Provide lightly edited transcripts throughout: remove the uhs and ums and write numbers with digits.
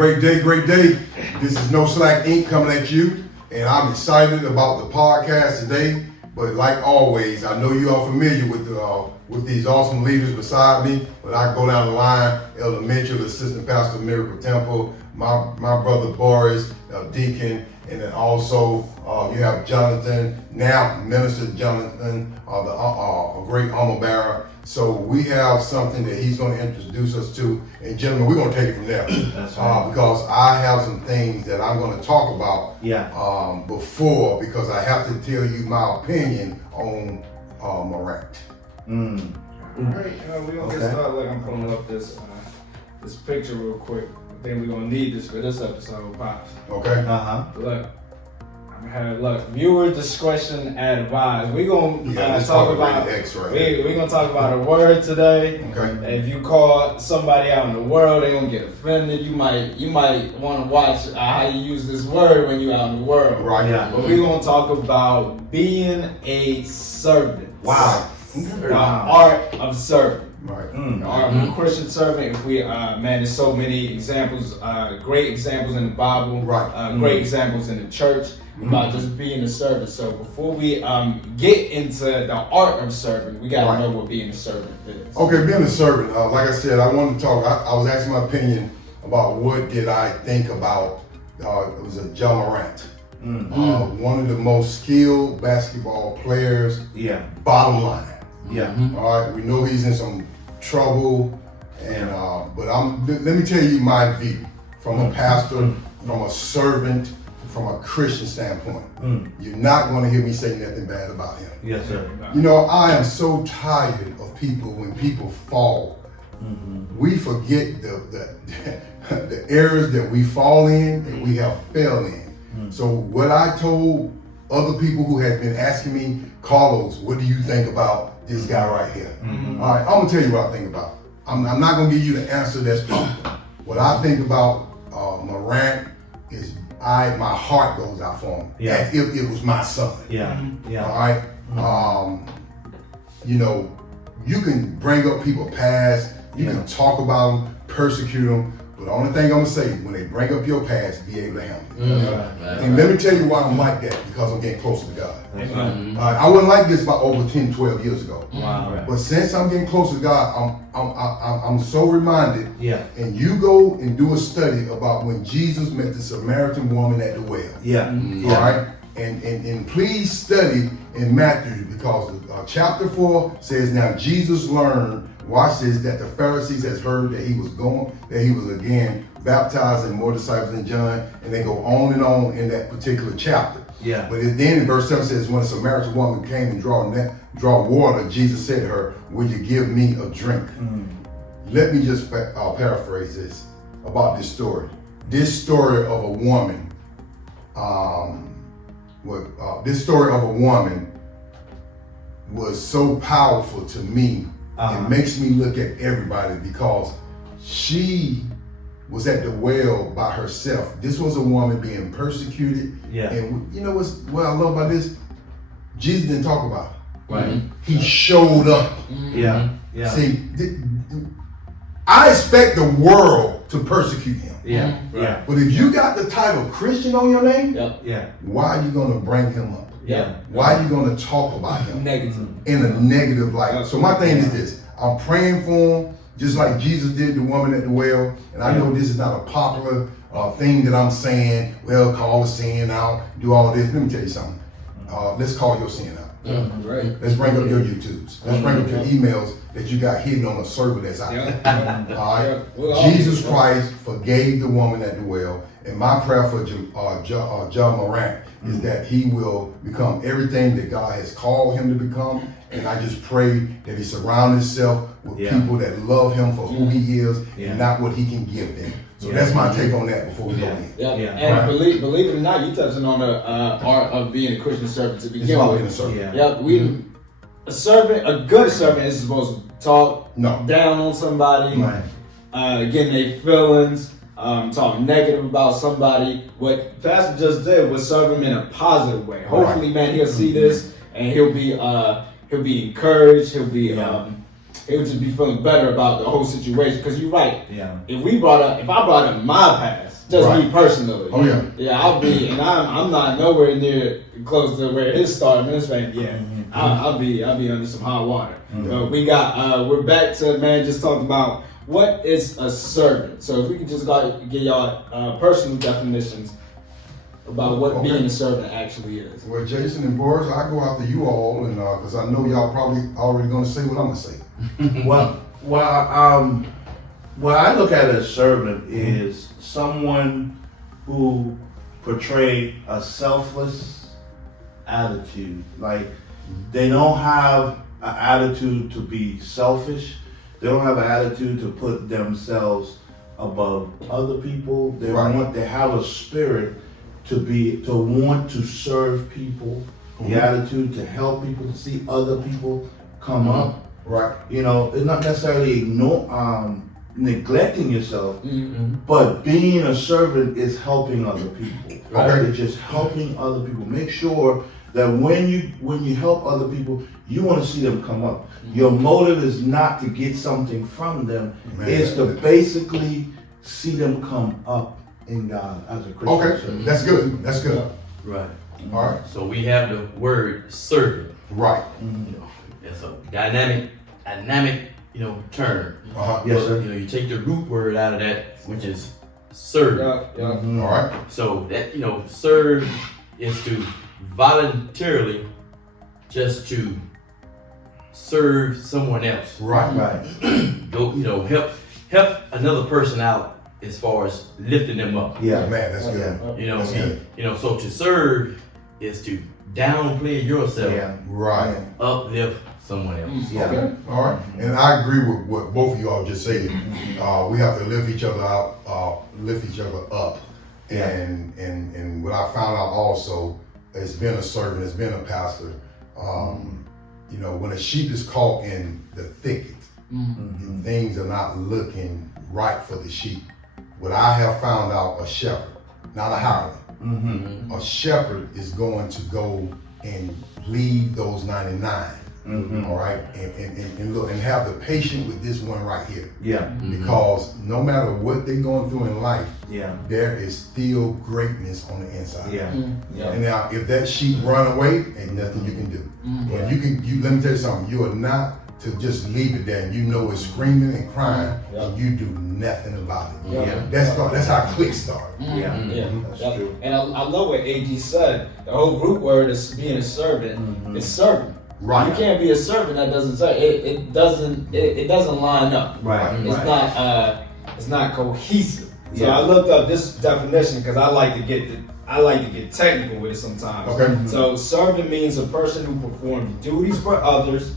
Great day, great day. This is No Slack Inc. coming at you, and I'm excited about the podcast today. But like always, I know you are familiar with these awesome leaders beside me, but I go down the line: Elder Mitchell, Assistant Pastor of Miracle Temple, my brother Boris, Deacon, and then also you have Jonathan, now Minister Jonathan, a great armor bearer. So we have something that he's going to introduce us to, and gentlemen, we're going to take it from there. That's right. Because I have some things that I'm going to talk about before, because I have to tell you my opinion on Wright. All right, we're going to get started. Like, I'm pulling up this picture real quick. I think we're going to need this for this episode, Pops. Okay. Look, viewer discretion advised. We're gonna talk about we're gonna talk about a word today. Okay. If you call somebody out in the world, they're gonna get offended. You might want to watch how you use this word when you're out in the world. Right. Yeah. But we're gonna talk about being a servant. Wow. The art of serving. Right. The art of a Christian servant. If we there's so many examples, great examples in the Bible. Right. Great examples in the church. About just being a servant. So before we get into the art of serving, we gotta know what being a servant is. Okay, being a servant, like I said, I wanted to talk. I was asking my opinion about what did I think about. It was a John Morant, one of the most skilled basketball players. Yeah. Bottom line. Yeah. All right, we know he's in some trouble, and but let me tell you my view from a pastor, from a servant, from a Christian standpoint. You're not going to hear me say nothing bad about him. Yes, sir. You know, I am so tired of people when people fall. We forget the errors that we fall in and we have fell in. So what I told other people who have been asking me, Carlos, what do you think about this guy right here? All right, I'm going to tell you what I think about. I'm not going to give you the answer that's popular. What I think about Morant is my heart goes out for him as if it was my son. All right. You know, you can bring up people's past, you can talk about them, persecute them, but the only thing I'm gonna say, when they bring up your past, be able to handle it. And let me tell you why I'm like that, because I'm getting closer to God. I wasn't like this about over 10, 12 years ago. Wow. But since I'm getting closer to God, I'm so reminded. And you go and do a study about when Jesus met the Samaritan woman at the well. All right. And please study in Matthew, because chapter 4 says, now Jesus learned, watch this, that the Pharisees has heard that he was again baptizing more disciples than John, and they go on and on in that particular chapter. But then in verse 7 says, when a Samaritan woman came and draw water, Jesus said to her, will you give me a drink? Let me just paraphrase this about this story. This story of a woman, this story of a woman was so powerful to me. It makes me look at everybody, because she was at the well by herself. This was a woman being persecuted. And you know what I love about this? Jesus didn't talk about it. He showed up. See, I expect the world to persecute him. But if you got the title Christian on your name, why are you going to bring him up? Why are you going to talk about him in a negative light? So my thing is this: I'm praying for him, just like Jesus did the woman at the well. And I know this is not a popular thing that I'm saying. Well, call a sin out, do all this. Let me tell you something. Let's call your sin out. Let's bring up your YouTubes. Let's bring up your emails that you got hidden on a server that's out there. All right. Jesus Christ forgave the woman at the well. And my prayer for John Morant is that he will become everything that God has called him to become. And I just pray that he surrounds himself with people that love him for who he is and not what he can give them. So that's my take on that before we go in. And believe it or not, you touching on the art of being a Christian servant to begin with. A servant, a good servant is supposed to talk down on somebody, getting their feelings, talk negative about somebody. What Pastor just did was serve him in a positive way. Hopefully, man, he'll see this and he'll be encouraged. He'll he would just be feeling better about the whole situation. Because you're right. Yeah. If I brought up my past, just me personally. Oh yeah. Yeah, I'll be, and I'm not nowhere near close to where his started. This man, I'll be under some hot water. But we're back to just talking about what is a servant. So if we could just get y'all personal definitions about what being a servant actually is. Well, Jason and Boris, I go after you all, and because I know y'all probably already going to say what I'm going to say. What I look at as servant is someone who portray a selfless attitude. Like they don't have an attitude to be selfish. They don't have an attitude to put themselves above other people. They have a spirit to want to serve people, the attitude to help people, to see other people come up. Right. You know, it's not necessarily neglecting yourself, but being a servant is helping other people. Okay. It's just helping other people. Make sure that when you help other people, you want to see them come up. Your motive is not to get something from them. It's to basically see them come up in God as a Christian. Okay, servant. That's good. That's good. Right. All right. So we have the word servant. Right. You know, it's a dynamic, term. Yes, sir. You know, you take the root word out of that, which is servant. All right. So that, serve is to voluntarily just to serve someone else. Right. Go, help another person out as far as lifting them up. Yeah. Man, that's good. So to serve is to downplay yourself. Yeah. Right. Uplift someone else. Yeah. Okay. All right. And I agree with what both of y'all just said. We have to lift each other out, lift each other up. Yeah. And what I found out also, as being a servant, as being a pastor, when a sheep is caught in the thicket, and things are not looking right for the sheep. What I have found out, a shepherd, not a hireling, a shepherd is going to go and leave those 99. All right, and look and have the patience with this one right here. Yeah. Because no matter what they're going through in life, there is still greatness on the inside. Yeah. And now, if that sheep run away, ain't nothing you can do. But let me tell you something. You are not to just leave it there, and it's screaming and crying, and you do nothing about it. That's how clicks start. That's true. And I love what AG said. The whole root word is being a servant. It's servant. Right. You can't be a servant that doesn't serve. It doesn't line up. Right. It's not cohesive. So I looked up this definition because I like to get technical with it sometimes. Okay. So servant means a person who performs duties for others.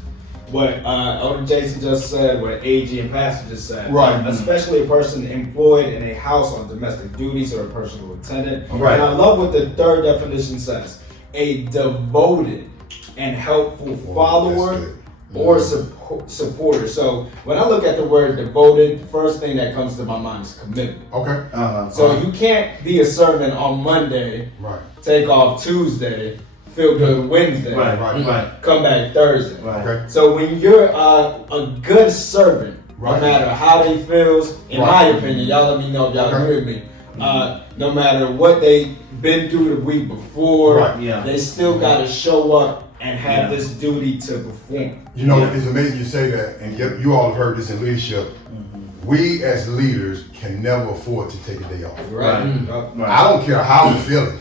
What Elder Jason just said, what AG and Pastor just said. Right. Especially a person employed in a house on domestic duties or a personal attendant. Right. And I love what the third definition says. A devoted and helpful follower or supporter. So when I look at the word devoted, the first thing that comes to my mind is commitment. Okay. So you can't be a servant on Monday, take off Tuesday, feel good Wednesday, come back Thursday. Okay. So when you're a good servant, no matter how they feels, in my opinion, y'all let me know if y'all agree with me. No matter what they been through the week before, they still got to show up and have this duty to perform. It's amazing you say that, and you all have heard this in leadership. We as leaders can never afford to take a day off. I don't care how I'm feeling.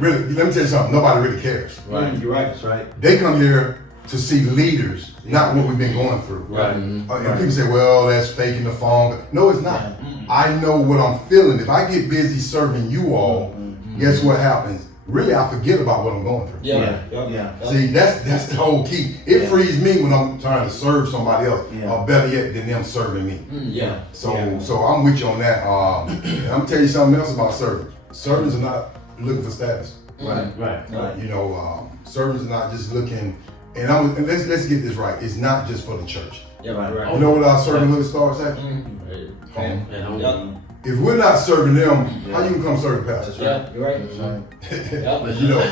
Really, let me tell you something. Nobody really cares. You're right. That's right. They come here to see leaders, not what we've been going through. And people say, well, that's faking the phone. No, it's not. I know what I'm feeling. If I get busy serving you all, guess what happens? Really, I forget about what I'm going through. See, that's the whole key. It frees me when I'm trying to serve somebody else, or better yet, than them serving me. So I'm with you on that. And I'm tell you something else about servants. Servants are not looking for status. Servants are not just looking. And let's get this right. It's not just for the church. You know what our servanthood starts at? Home. if we're not serving them, how you can come serve the pastor? Yeah, you're right. You know,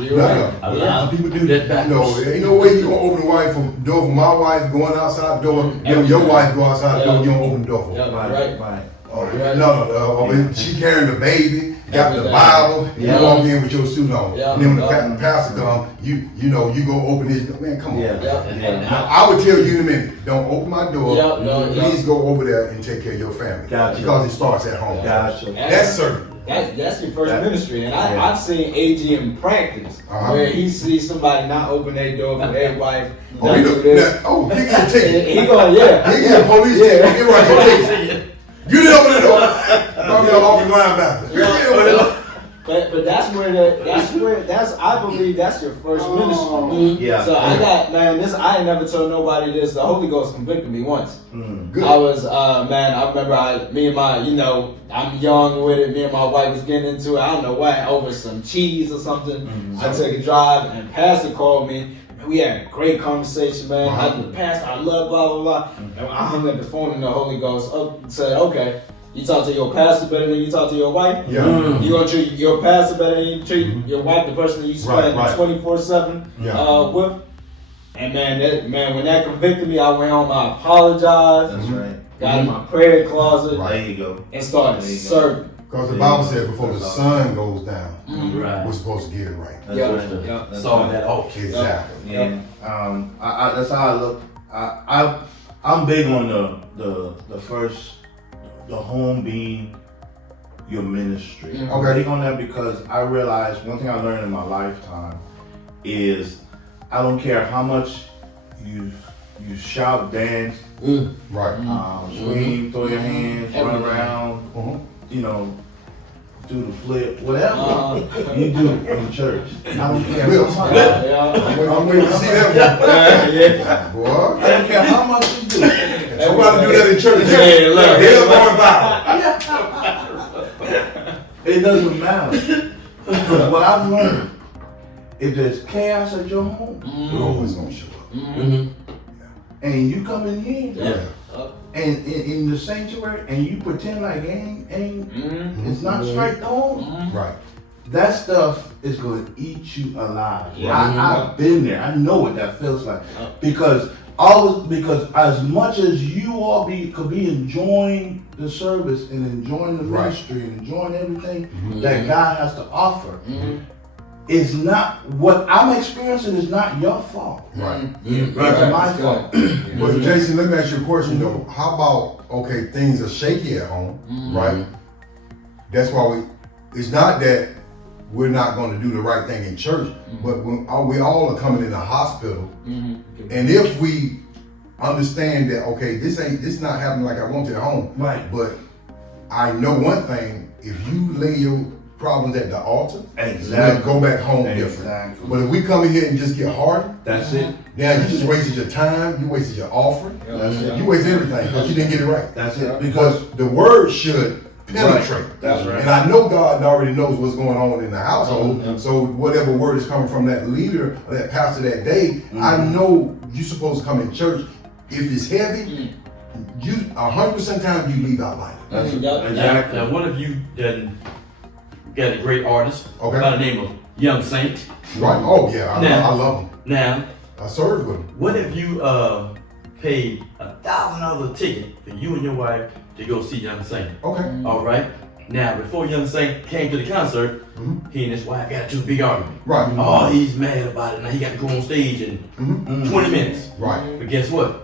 you're right. A lot of people do that backwards. You know, ain't no way you gonna open the door for my wife going outside the door. Your wife go outside the door. You don't open the door for her. Right. No. She carrying the baby, got the Bible, you walk in with your suit on. And then when the pastor come, you go open his door. Man, come on. Now, I would tell you in a minute, don't open my door. Please go over there and take care of your family. Gotcha. Because it starts at home. Gotcha. That's certain. That's your first ministry, and I've seen AG in practice where he sees somebody not open their door for their wife. He get a ticket. He going, He get a police ticket. Get right for ticket. You didn't open the door. I'm your offering linebacker. But that's where I believe that's your first ministry. Yeah. So I ain't never told nobody this. The Holy Ghost convicted me once. Good. I was I remember I'm young with it. Me and my wife was getting into it. I don't know why, over some cheese or something. I took a drive and pastor called me. We had a great conversation, man. Pastor, I love blah blah blah. And I hung up the phone and the Holy Ghost said, okay. You talk to your pastor better than you talk to your wife? Yeah. You gonna treat your pastor better than you treat your wife, the person that you spend 24/7 with? And man, when that convicted me, I went home, I apologized. That's right. Got in my prayer closet. There you go. And started serving. Because the Bible said before the sun goes down, Right. we're supposed to get it right. That's Saw that off. Exactly. Yeah. That's how I look. I'm big on the home being your ministry. Okay. I'm big on that because I realized one thing I learned in my lifetime is I don't care how much you shout, dance, scream, throw your hands, run around, do the flip, whatever you do in church. I don't care how much. I'm waiting to see that one. Boy. I don't care how much you do. Somebody do that in church. They're going viral. It doesn't matter. Because what I've learned, if there's chaos at your home, We're always going to show up. and you come in here, and in the sanctuary, and you pretend like it's not straight home. Right. That stuff is going to eat you alive. I've been there. I know what that feels like. Because as much as you all could be enjoying the service and enjoying the ministry and enjoying everything that God has to offer, it's not what I'm experiencing is not your fault. Right. It's my fault. But Jason, let me ask you a question though. How about things are shaky at home, right? That's why it's not that we're not going to do the right thing in church, but when we all are coming in the hospital, and if we understand that this not happening like I want it at home, right? But I know one thing: if you lay your problems at the altar, exactly, go back home different. But if we come in here and just get hardened, that's it. Now you just wasted your time, you wasted your offering, you wasted everything because you didn't get it right. That's it. Because the word should penetrate. Right. That's right. And I know God already knows what's going on in the household. So whatever word is coming from that leader or that pastor that day, I know you're supposed to come in church. If it's heavy, you 100% time you leave out light. Exactly. Now, one of you done got a great artist by the name of Young Saint. Right. Oh yeah, I love him. Now, I served with him. What if you paid $1,000 ticket for you and your wife to go see Young Saint? Okay. All right. Now, before Young Saint came to the concert, he and his wife got into a big argument. Right. Oh, he's mad about it. Now he got to go on stage in 20 minutes. Right. But guess what?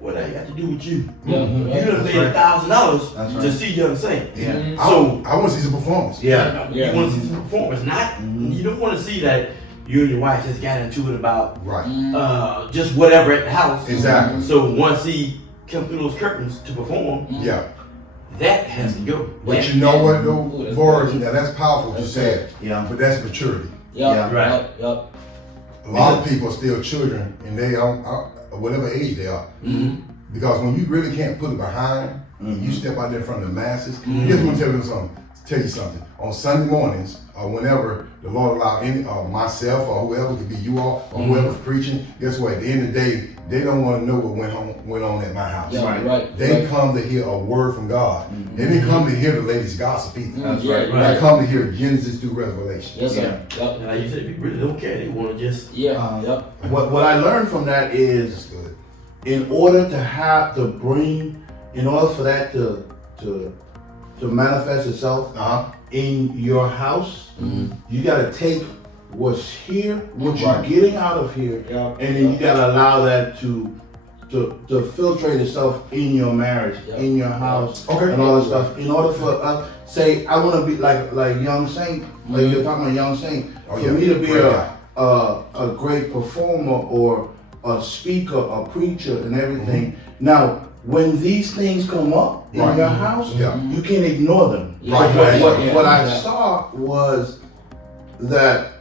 What that got to do with you? You done paid $1,000 to see Young Saint. So I want to see some performance. You want to see some performance. You don't want to see that you and your wife just got into it about just whatever at the house. Exactly. So once he comes through those curtains to perform, that has to go. But you know what though, Boris, now that's powerful what you said. But that's maturity. Right. A lot of people are still children and they are whatever age they are. Because when you really can't put it behind, and you step out there in front of the masses, just want to tell you something. On Sunday mornings, or whenever the Lord allow any, myself or whoever, could be you all, or whoever's preaching, guess what? At the end of the day, they don't want to know what went on at my house. Yeah, right. They come to hear a word from God. They didn't come to hear the latest gossip either. That's right. They come to hear Genesis through Revelation. Yes, sir. And like you said, people really don't care. They want to just What I learned from that is, in order for that to manifest itself in your house, you got to take what's here, what you're getting out of here, and then you got to allow that to filtrate itself in your marriage, in your house, and all that stuff. In order for say, I want to be like young saint, like you're talking about young saint. For me to be a great performer or a speaker, a preacher, and everything. Now, when these things come up in your house, you can't ignore them. What I saw was that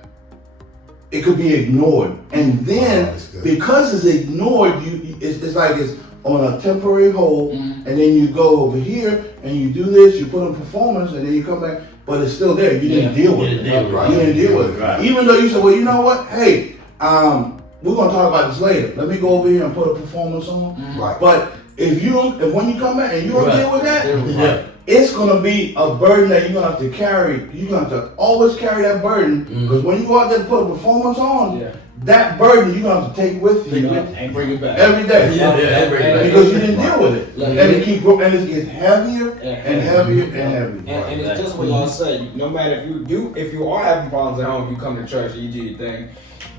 it could be ignored, and then because it's ignored, it's like it's on a temporary hold, and then you go over here and you do this, you put on performance, and then you come back, but it's still there. You didn't deal with it. You didn't deal with it. Even though you said, well, you know what? Hey, we're gonna talk about this later. Let me go over here and put a performance on. But if when you come back and you don't deal with that, it's gonna be a burden that you're gonna have to carry. You're gonna have to always carry that burden, because when you go out there to put a performance on, that burden you're gonna have to take with you and bring it back every day. Because you didn't deal with it, and it gets heavier and heavier and heavier. And it's just what y'all say. No matter if you are having problems at home, you come to church and you do your thing.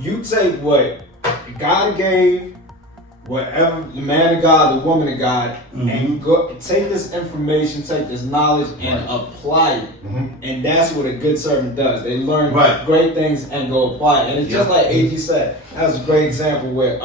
You take what God gave, whatever the man of God, the woman of God, and go take this information, take this knowledge, and apply it. And that's what a good servant does. They learn great things and go apply it. And it's just like AG said. That was a great example where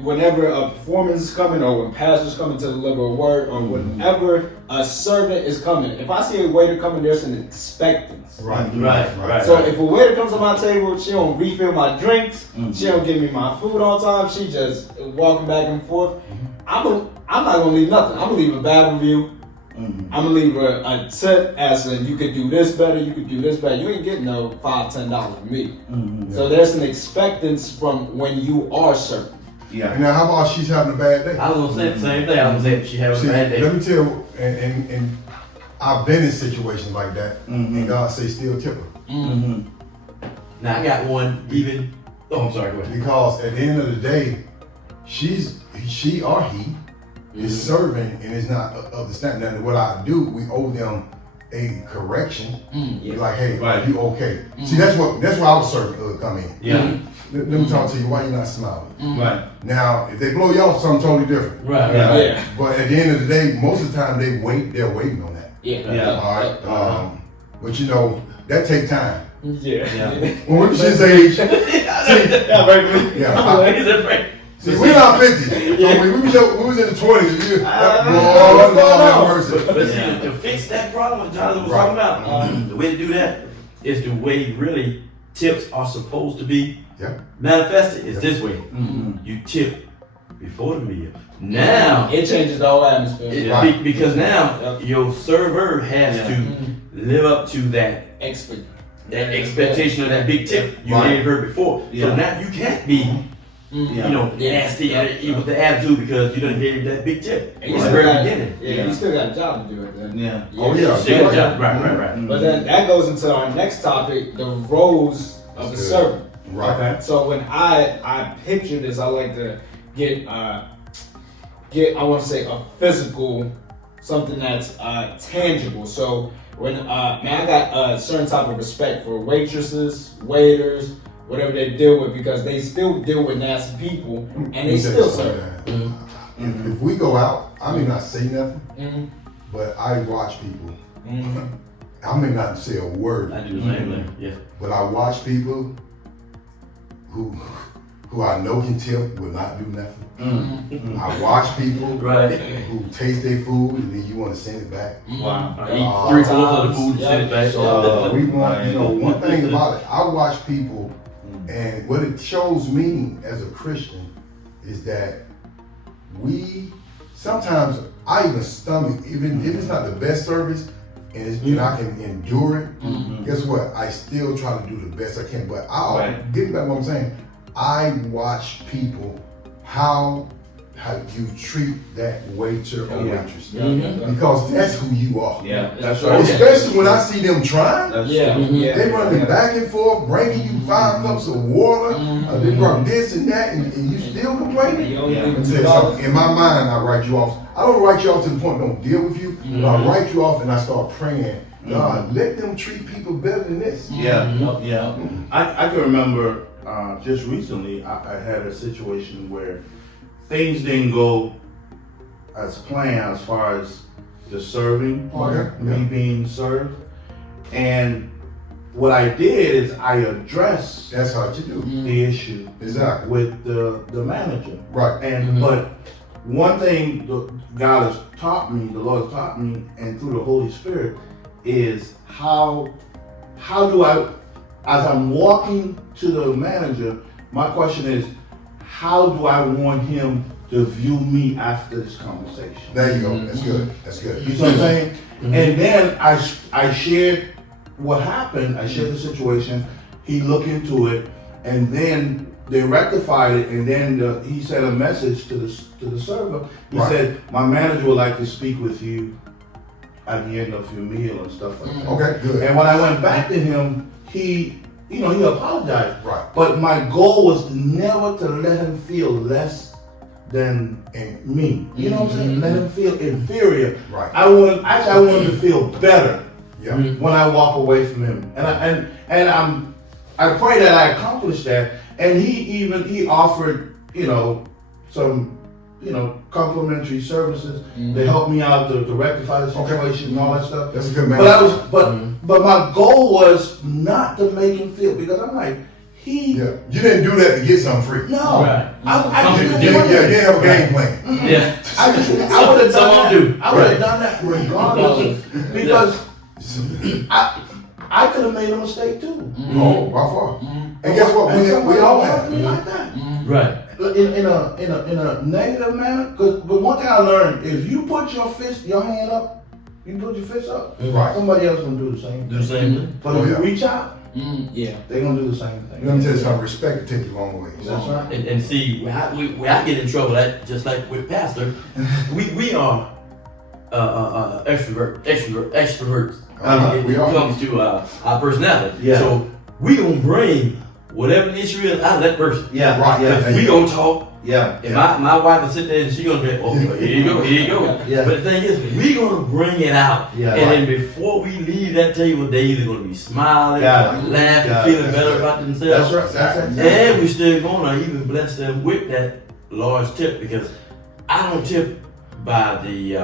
whenever a performance is coming, or when pastors coming to deliver a word, or whenever a servant is coming. If I see a waiter coming, there's an expectancy. Right. So if a waiter comes to my table, she don't refill my drinks, she don't give me my food on time, she just walking back and forth. I'm not gonna leave nothing. I'm gonna leave a bad review. I'm gonna leave a tip as in, you could do this better, you could do this better. You ain't getting no $5-10 from me. So there's an expectance from when you are serving. Now, how about she's having a bad day? I was gonna say the same thing. I was gonna say she having a bad day. Let me tell you, and I've been in situations like that, and God say still tip her. Now I got one even. Oh, I'm sorry. Go ahead. Because at the end of the day, she or he is serving, and it's not of the standard. Now, what I do, we owe them a correction. Like, hey, are you okay? See, that's why I was serving come in. Let me talk to you. Why you not smiling? Now, if they blow you off, something totally different. But at the end of the day, most of the time they're waiting on that. All right. But you know, that take time. When we was his age, see, we're not 50. So we was in the 20s. But see, to fix that problem, what Jonathan was talking about, the way to do that is the way really tips are supposed to be manifested. Is this way. You tip before the meal. Now it changes the whole atmosphere. Because now your server has to live up to that expectation of that big tip you gave her before. So now you can't be nasty with the attitude because you done gave that big tip. You still got a job to do it then. You still got a job. Right. But then that goes into our next topic, the roles of the servant. So when I picture this, I like to get I want to say a physical, something that's tangible. So when I got a certain type of respect for waitresses, waiters, whatever they deal with, because they still deal with nasty people and they still serve. If we go out, I may not say nothing, but I watch people. I may not say a word. I do the same thing. But I watch people who I know can tip will not do nothing. I watch people who taste their food and then you want to send it back. Eat 3/4 of the food and send it back. So we want, one thing about it, I watch people, and what it shows me as a Christian is that sometimes I even stomach, even if it's not the best service and I can endure it, guess what? I still try to do the best I can. But getting back to what I'm saying, I watch people, how you treat that waiter or waitress. Because that's who you are. Yeah, that's right. Especially when I see them trying. They running back and forth, bringing you 5 cups of water. They brought this and that, and you still complaining. In my mind, I write you off. I don't write you off to the point I don't deal with you, but I write you off and I start praying, God, let them treat people better than this. I can remember just recently, I had a situation where things didn't go as planned as far as the serving, me being served. And what I did is I addressed that's how you do the issue with the manager. Right. And but one thing God has taught me, the Lord has taught me, and through the Holy Spirit, is how do I, as I'm walking to the manager, my question is, how do I want him to view me after this conversation? There you go. That's good. That's good. You see what I'm saying? And then I shared what happened. I shared the situation. He looked into it, and then they rectified it. And then he sent a message to the server. He said, "My manager would like to speak with you at the end of your meal and stuff like that." Okay, good. And when I went back to him, he apologized. Right. But my goal was never to let him feel less than me. You know what I'm saying? Let him feel inferior. Right. I wanted him to feel better. Yeah. When I walk away from him, and I pray that I accomplished that. And he offered some complimentary services to help me out to rectify the situation and all that stuff. That's a good man. But my goal was not to make him feel, because I'm like, you didn't do that to get something free. No. You didn't have a game plan. Yeah. I would have done that. I would have done that regardless, because I could have made a mistake too. Oh, by far. And guess what? We all have. Like that. Right. In a negative manner. Because one thing I learned, if you put your hand up, you put your fist up, somebody else gonna do the same. Do the same thing. But if you reach out, they're gonna do the same thing. Let me tell you something. Respect will take you a long way. That's right. And see, where I get in trouble, just like with Pastor, we are extroverts. We are. When it comes to our personality. Yeah. So we gonna bring whatever the issue is out of that person. Yeah. Right. Because we gonna talk. Yeah. And my wife will sit there and she gonna be, oh, here you go. Yeah. But the thing is, we gonna bring it out. Yeah. And then before we leave that table, they either gonna be smiling, laughing, feeling better about themselves. That's right. And we still gonna even bless them with that large tip, because I don't tip by the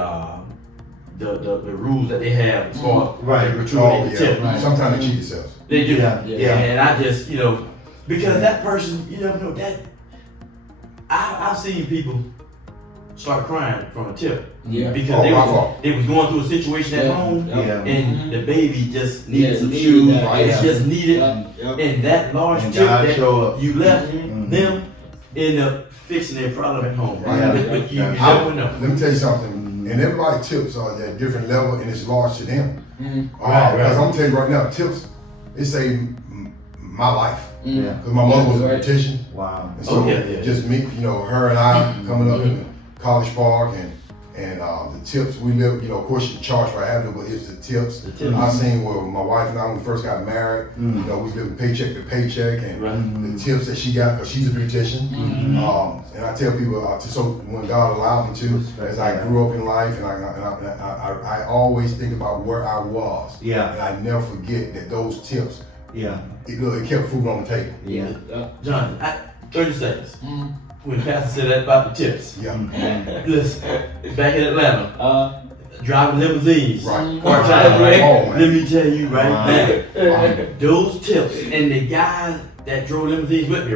rules that they have as far as gratuity tip. Right. Sometimes they cheat themselves. They do. Yeah. And I just, because that person, you never know that. I've seen people start crying from a tip. Yeah. Because they was going through a situation at home, and the baby just needed some shoes. It just needed, and that large tip that you left them end up fixing their problem at home. But you never know. Let me tell you something. And everybody tips are at a different level, and it's large to them. Because I'm telling you right now, tips, it saved my life. Because my mother was a beautician. Wow. And so just me, her and I coming up in College Park, and the tips we live, of course you charge for having it, but it's the tips. I seen where my wife and I, when we first got married, we was living paycheck to paycheck, and the tips that she got, because she's a beautician. And I tell people, so when God allowed me to, as I grew up in life, and I always think about where I was. And I never forget that those tips, it kept food on the table. John, 30 seconds. When Pastor said that about the tips. Listen, back in Atlanta, driving limousines, part-time, let me tell you right now, those tips, and the guys that drove limousines with me,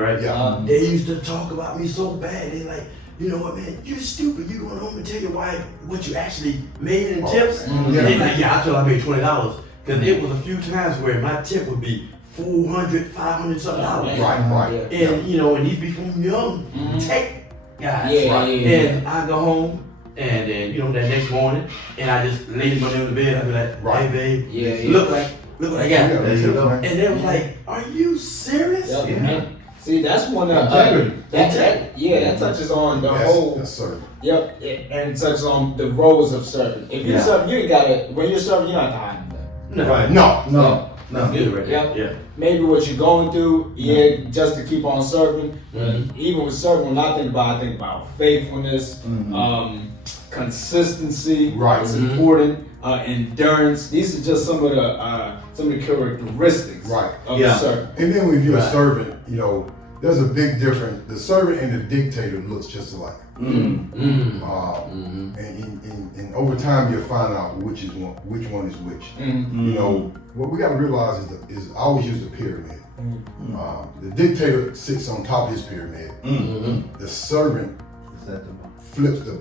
they used to talk about me so bad. They like, you know what, man, you're stupid. You going home and tell your wife what you actually made in tips? They like, I told her I made $20. Because it was a few times where my tip would be $400, $500 something. Right. And and these people young take guys. Yeah. And I go home, and then that next morning, and I just lay my in the bed. I be like, hey babe, look what I got. And they was like, are you serious? Yep. Yeah. See, that's one of that touches on the whole. That's servant. Yep, and touches on the roles of servant. If you're serving, you ain't gotta. When you're serving, you don't have to hide anything. No. Right. No. That's good, right? Yeah. Maybe what you're going through, just to keep on serving. Even with serving, when I think about faithfulness, consistency. Right. It's important. Endurance. These are just some of the characteristics of the servant. And then when you're a servant, there's a big difference. The servant and the dictator looks just alike. And over time you'll find out which one is which. What we got to realize is I always use the pyramid. The dictator sits on top of his pyramid. The servant flips the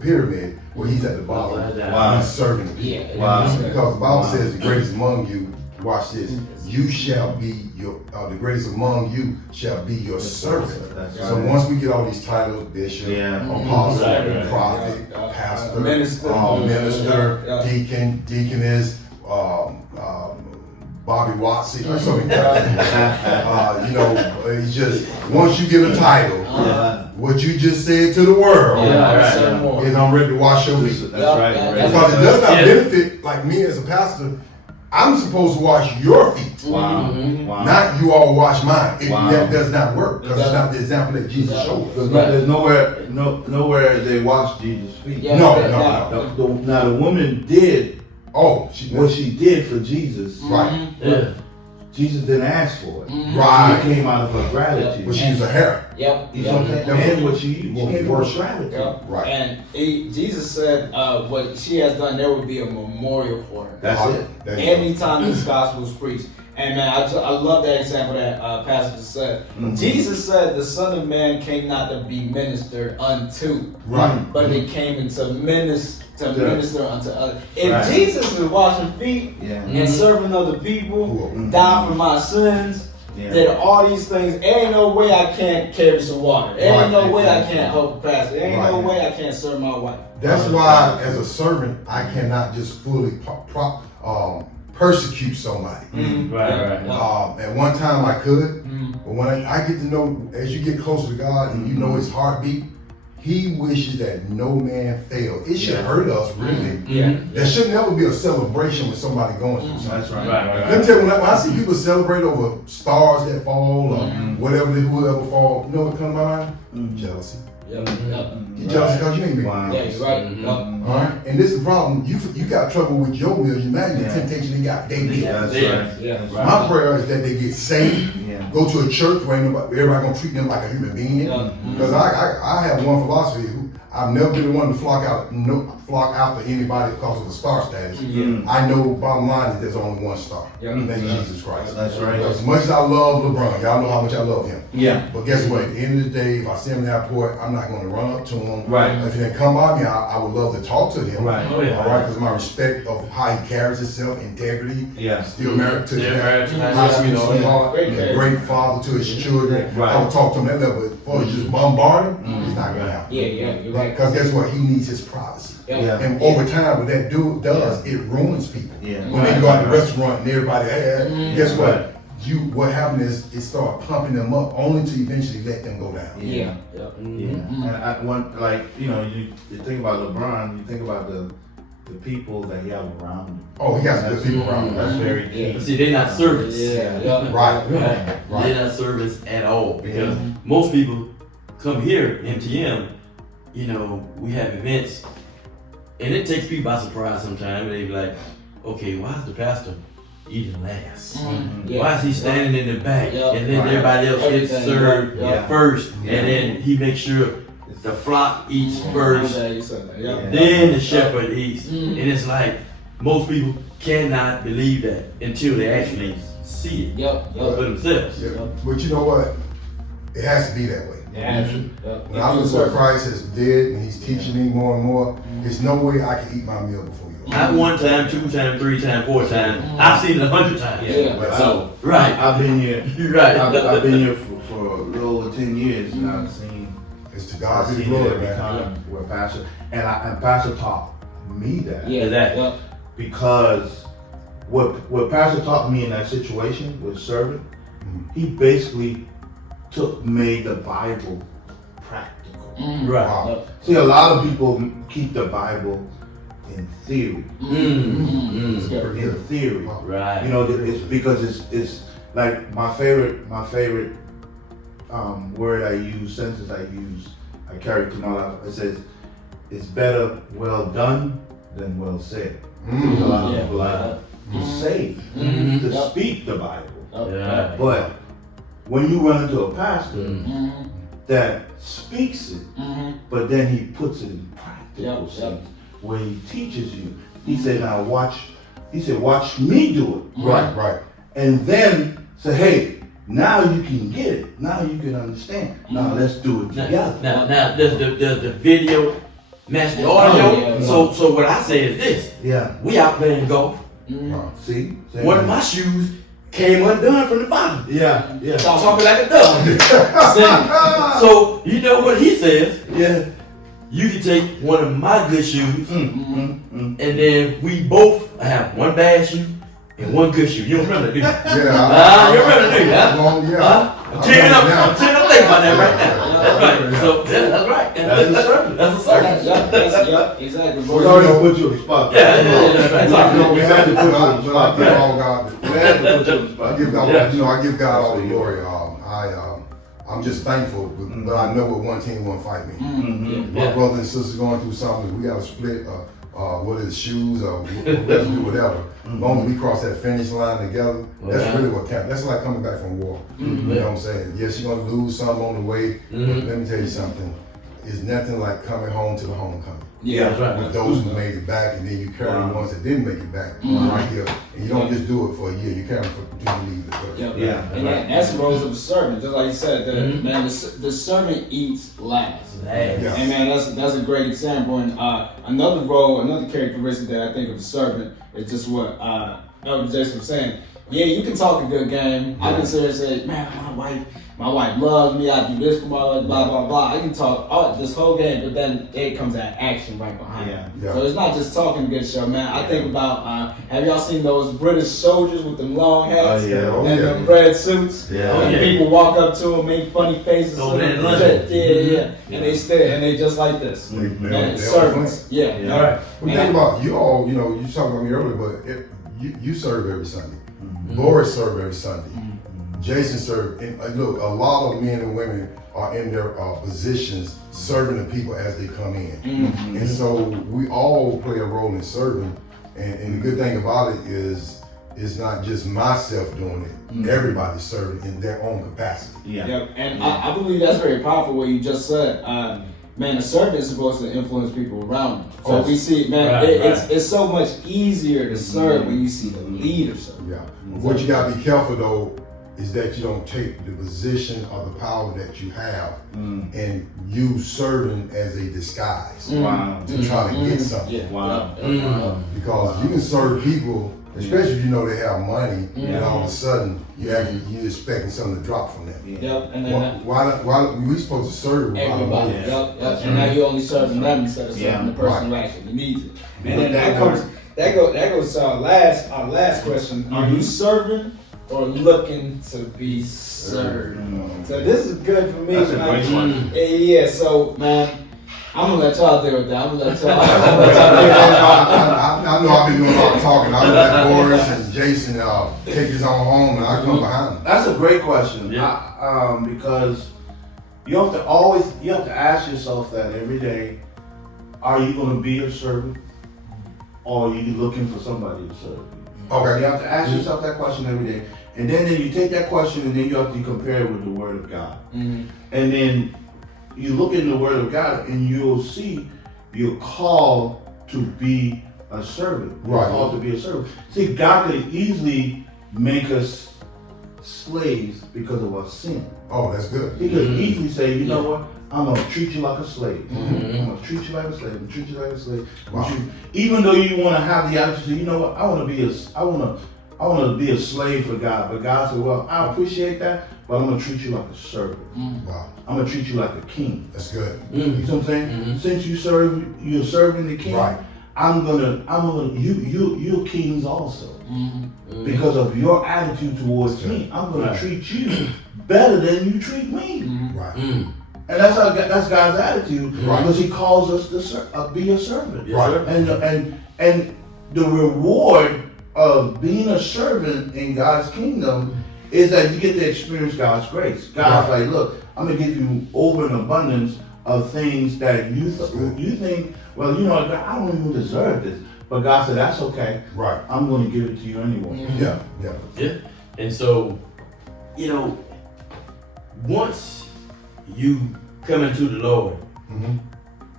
pyramid where he's at the bottom. Wow. He's serving the people. Because the Bible says the greatest among you, watch this, you shall be the greatest among you shall be your servant. So once we get all these titles, bishop, apostle, prophet, pastor, minister, deacon, deaconess, Bobby Watson, or something like that. It's just, once you get a title, what you just said to the world is I'm ready to wash your feet. That's right. Because it does not benefit, like me as a pastor, I'm supposed to wash your feet. Wow. Not you all wash mine. That does not work, because it's not the example that Jesus showed us. There's nowhere they wash Jesus' feet. No. Now the woman did what she did for Jesus. Right. Yeah. Jesus didn't ask for it. Right. It came out of her gratitude. But she was a hair. You know what I'm saying? And what she came from her gratitude. Right. And Jesus said what she has done, there would be a memorial for her. That's it. Anytime this gospel is preached. And man, I love that example that Pastor said. Jesus said the Son of Man came not to be ministered unto, but he came into minister unto others. If Jesus is washing feet and serving other people, died for my sins, did all these things, ain't no way I can't carry some water. Ain't no way I can't help a pastor. Ain't no way I can't serve my wife. That's why, as a servant, I cannot just fully persecute somebody. At one time I could, but when I get to know, as you get closer to God and you know His heartbeat, He wishes that no man fail. It should hurt us, really. There should never be a celebration with somebody going through something. That's right. Let me tell you, when I see people celebrate over stars that fall or whoever fall, you know what comes to my mind? Jealousy. You're jealous because you ain't making money. You're right. All right, and this is the problem. You got trouble with your will. You imagine the temptation they get. My prayer is that they get saved, go to a church where everybody gonna treat them like a human being. Because I have one philosophy. I've never been the one to flock after anybody because of a star status. I know, bottom line, is there's only one star. That's Jesus Christ. That's right. As much as I love LeBron, y'all know how much I love him. But guess what? At the end of the day, if I see him in the airport, I'm not going to run up to him. If he didn't come by me, I would love to talk to him. All right, because my respect of how he carries himself, integrity. Still married to his great father to his children. I would talk to him at that level. But for just bombard him, it's not going to happen. You're right. Because guess what? He needs his privacy. And over time, what that does, it ruins people. When they go out to the restaurant and everybody guess what? What happened is it started pumping them up only to eventually let them go down. And you think about LeBron, you think about the people that he has around him. Oh, he got some good people around him. That's very key. See, they're not servants. Right. They're not servants at all, because most people come here, MTM, we have events, and it takes people by surprise sometimes. They be like, okay, why is the pastor eating last? Why is he standing in the back? And then everybody else gets served first, and then he makes sure the flock eats first, then the shepherd eats. And it's like, most people cannot believe that until they actually see it for themselves. But you know what? It has to be that way. When I look what Christ has did and He's teaching me more and more, there's no way I can eat my meal before you. Not one time, 2 times, 3 times, 4 times. I've seen it 100 times. So, I've been here. You're right. I've been here for a little over 10 years, and I've seen God be the glory, man. Where Pastor and Pastor taught me that. Yeah, that. Yeah. Because what Pastor taught me in that situation with servant, he basically made the Bible practical. Right. Wow. See, a lot of people keep the Bible in theory. In theory. Right. You know, it's because it's like my favorite word I use, sentence I carry to my life. It says, it's better well done than well said. There's a lot of people to say, to speak the Bible. But when you run into a pastor that speaks it, but then he puts it in practical sense, where he teaches you. He said, now watch me do it. Right. And then say, hey, now you can get it. Now you can understand. Now let's do it together. Now does the video match the audio? So what I say is this. Yeah. We out playing golf. See? One of my shoes came undone from the bottom. Yeah. Talking like a dog. So you know what he says? Yeah. You can take one of my good shoes, and then we both have one bad shoe and one good shoe. You don't remember that, do you? Yeah. You remember that, do you? Yeah. I'm tearing up think about that right now. That's right. So that's right. That's a service. That's a service. Yeah, exactly. We're going to put you on the spot. Yeah. We had to put you on the spot. I give all God. We had to put you on the spot. I give God all the glory. I'm just thankful, but I know what one team won't fight me. My brothers and sisters going through something, we got to split, shoes or we have to do whatever. As long as we cross that finish line together, that's really what counts. That's like coming back from war. You know what I'm saying? Yes, you're going to lose some on the way, but let me tell you something. It's nothing like coming home to the homecoming. Yeah, that's right. With those who made it back, and then you carry the ones that didn't make it back right here. And you don't just do it for a year, you carry them for 2 years. And that's the roles of the servant. Just like you said, the servant eats last. And man, that's a great example. And another characteristic that I think of the servant is just what Elder Jason was saying. Yeah, you can talk a good game. I can sit there and say, man, my wife loves me, I do this for my wife, blah, blah, blah. I can talk this whole game, but then it comes that action right behind it. So it's not just talking good show, man. I think about, have y'all seen those British soldiers with them long hats and them red suits? And people walk up to them, make funny faces. And they stare, and they just like this. And servants. All right. Well, think about, you all, you talked about me earlier, but you serve every Sunday. Boris served every Sunday. Jason served. And look, a lot of men and women are in their positions serving the people as they come in. And so we all play a role in serving. And the good thing about it is it's not just myself doing it. Everybody's serving in their own capacity. And I believe that's very powerful what you just said. Man, a servant is supposed to influence people around you. So we see, man, it's so much easier to serve when you see the leader serve. What you gotta be careful though is that you don't take the position or the power that you have and use serving as a disguise to try to get something. Because you can serve people, especially if you know they have money, and all of a sudden you're expecting something to drop from them. Why we supposed to serve everybody? And now you're only serving them instead of serving the person who actually needs it. And then that goes to our last question. Are you serving or looking to be served? So this is good for me. That's a great one. Yeah, so man, I'm gonna let y'all deal with that. I know I've been doing a lot of talking. I let Boris and Jason take his own home, and I come behind them. That's a great question. Because you have to ask yourself that every day. Are you going to be a servant, or are you looking for somebody to serve you? Okay. You have to ask yourself that question every day, and then you take that question and then you have to compare it with the Word of God, and then you look in the Word of God and you'll see you're called to be a servant. You're called to be a servant. See, God could easily make us slaves because of our sin. Oh, that's good. He could easily say, you know what? I'm going to treat you like a slave. I'm going to treat you like a slave. I'm going to treat you like a slave. Even though you want to have the attitude, you know what? I want to be a slave for God. But God said, well, I appreciate that, but I'm gonna treat you like a servant. Wow. I'm gonna treat you like a king. That's good. You know what I'm saying? Since you're serving the king, Right. you're kings also. Because of your attitude towards me, I'm gonna treat you better than you treat me. Right. And that's God's attitude, because He calls us to be a servant. Right. And the reward of being a servant in God's kingdom is that you get to experience God's grace. God's like, look, I'm gonna give you over an abundance of things that you think, well, you know, I don't even deserve this. But God said, that's okay. Right. I'm going to give it to you anyway. Yeah. And so, you know, once you come into the Lord,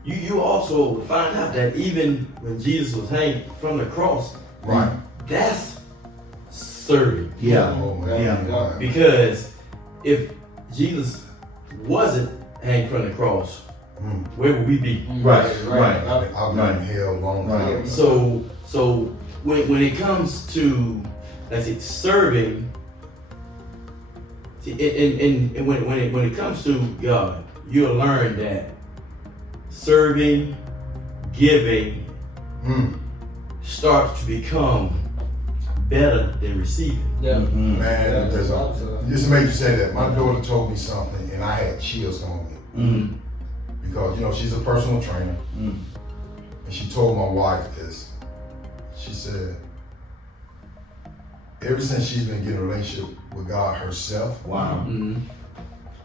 you also find out that even when Jesus was hanged from the cross, right, that's serving. Yeah. Oh, man. Yeah. Because if Jesus wasn't hanged from the cross, where would we be? Right. I've been in hell a long time. So when it comes to, let's say, serving, and when it comes to God, you'll learn that serving, giving, starts to become better than receiving. Man, just made you say that. My daughter told me something, and I had chills on me. Because, you know, she's a personal trainer. And she told my wife this. She said, ever since she's been getting a relationship with God herself,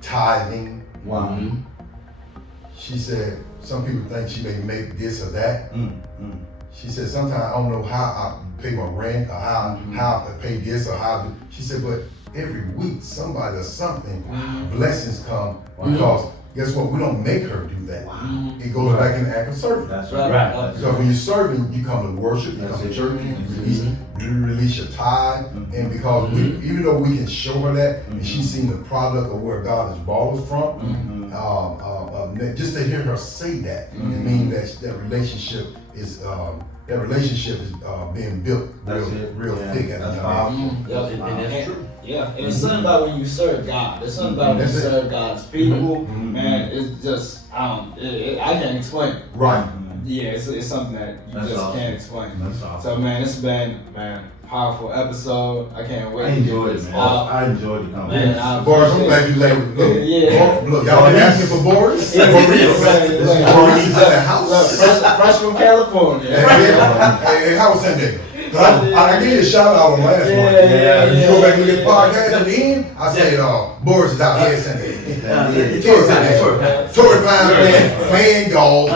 tithing, she said, some people think she may make this or that. She said, sometimes I don't know how I pay my rent or how I pay this or how. She said, but every week somebody or something, blessings come because guess what? We don't make her do that. It goes back in the act of serving. That's right. So when you're serving, you come to worship, you come to church, you release your tithe, and because even though we can show her that, and she's seen the product of where God has brought us from, just to hear her say that, it means that relationship is being built real thick at the time. And that's true. Yeah, and it's something about when you serve God. It's something about when you serve God's people, man. It's just I can't explain it. Right. Yeah, it's something that you That's just awesome. can't explain. That's awesome. So man, it's been powerful episode. I can't wait. I enjoyed it, man. I enjoyed the conversation. Boris, I'm glad you laid. Look, y'all been asking for Boris. Boris is at the house. Fresh from California. Hey, how was San Diego? I gave you a shout out on last one. You go back and look at the podcast at the end. I said, Boris is out here at San Diego. Tour playing golf.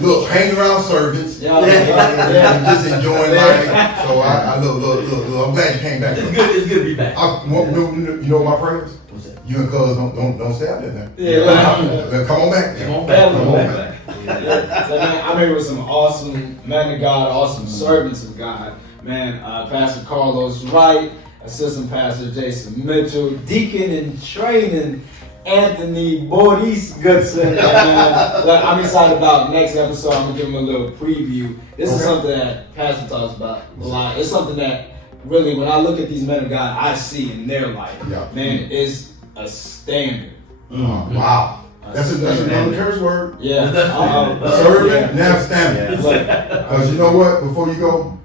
Look, hanging around servants. Just enjoying life. So I'm glad you came back. It's good to be back. You know my prayers? What's that? You and Cuz don't stay out there. Yeah. Come on back. Come on back. So man, I'm here with some awesome men of God, awesome servants of God. Man, Pastor Carlos Wright, Assistant Pastor Jason Mitchell, Deacon in Training Anthony Boris Goodson. I'm excited about next episode. I'm gonna give him a little preview. This is something that Pastor talks about a lot. It's something that really, when I look at these men of God, I see in their life. Man, it's a standard. Wow. That's another curse word. Yeah. Servant, now standard. Because you know what? Before you go,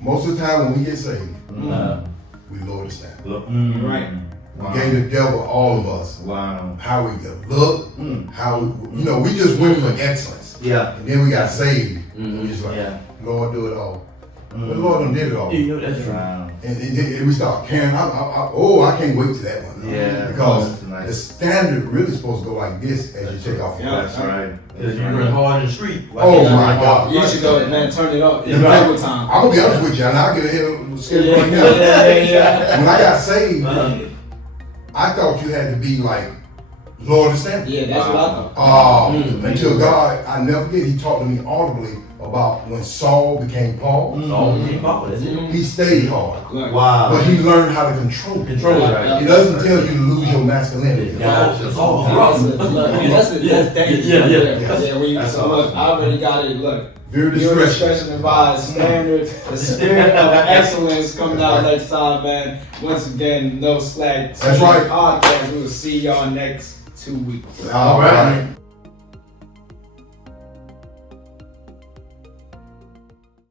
most of the time when we get saved, we lower the standard. Right. We gave the devil, all of us, how we could look, how we just went for excellence. Yeah. And then we got saved. And we just like, Lord, do it all. But the Lord done did it all. You know that's right. And we start caring. I can't wait to that one. Yeah. Because the standard really supposed to go like this as you take off your That's right. Because you run hard in the street. Oh my God. You should go, man, turn it up. It's Bible time. I'm gonna be honest with you, and I'll get ahead of the schedule right now. When I got saved, I thought you had to be like Lord and standard. Yeah, that's what I thought. Until God, I never forget, He talked to me audibly about when Saul became Paul. That's it. He stayed hard. Wow. But he learned how to control it. Right. It doesn't tell you to lose your masculinity. It's all rough. That's dangerous. Yeah. When you, so look, I already got it. Look, Viewer discretion advised. Standard. The spirit of excellence coming out next time, man. Once again, no slack. That's right. Podcast. We will see y'all next 2 weeks. All right.